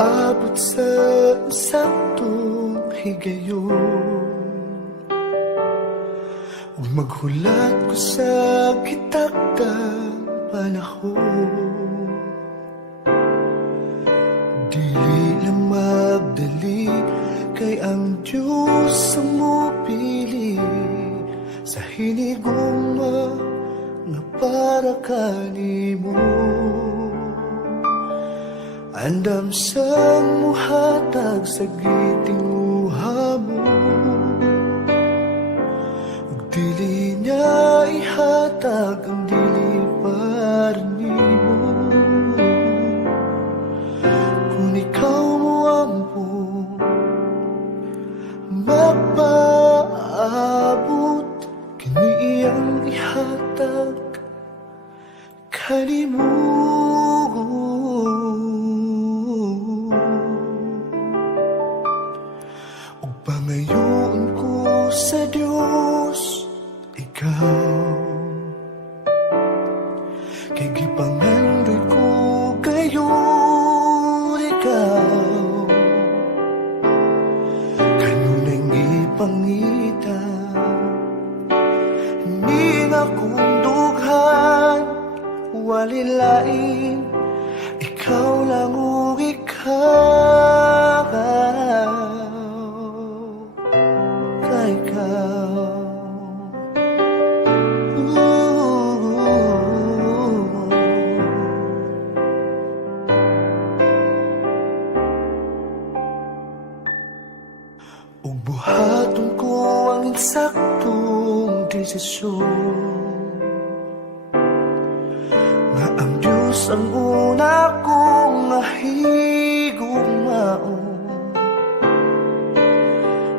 Abot sa saktong higayon, ug maghulat ko sa kitakdang panahon. Dili na magdali, kay ang Diyos ang mupili sa hinigugma nga para kanimo. Andam sang muhatag sa gitinguha mo, ug dili niya ihatag ang dili para nimo. Kung ikaw mo ampo mapaabot, kini iyang ihatag kanimo. Pangayoon ko sa Diyos, ikaw, kay gipangandoy ko gayon ikaw. Kanunay ipangita, hindi nga kong dughan, walilain, ikaw lang o ikaw. Ug buhaton ko ang insaktong desisyon, nga ang Diyos ang una kong mahigugmaon.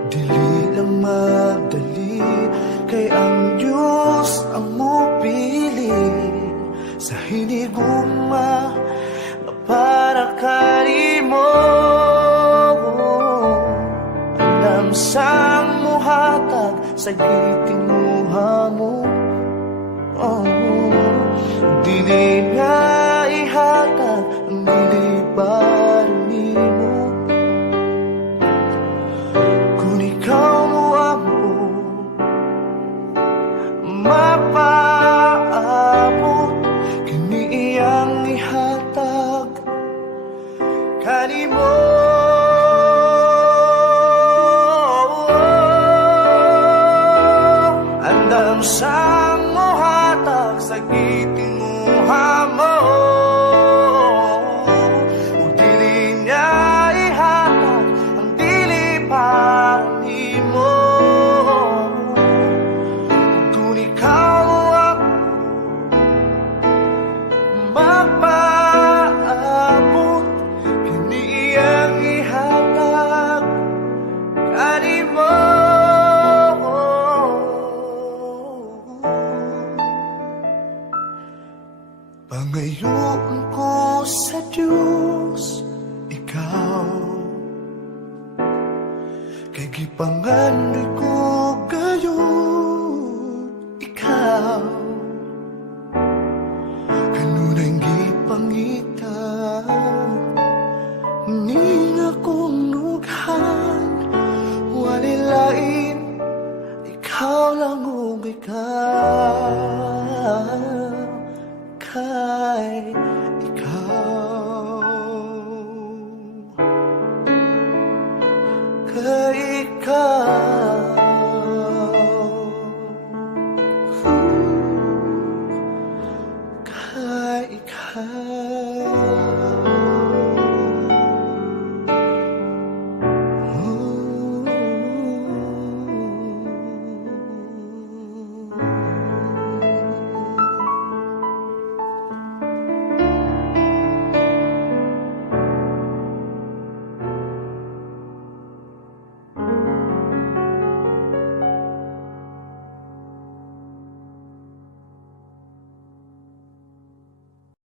Dili lang magdali, kay ang Diyos ang mupili sa hinigugma nga para kanimo. Andam sang muhatag sa gitinguha mo, dili nga ihatag ang dili para nimo. Kung ikaw mo ampo mapaabot, kini iyang ihatag kanimo. Andam sang muhatag sa gitinguha mo, ug dili niya ihatag ang dili para nimo. Kung ikaw ang mapaabot, kini iyang ihatag kanimo. Pangayoon ko sa Diyos, ikaw, kay gipangandoy ko gayon ikaw. Kanunay gipangita, ni nga kong nughan, walilain, ikaw lang o ikaw. Kay ikaw, kay ikaw, kay ikaw.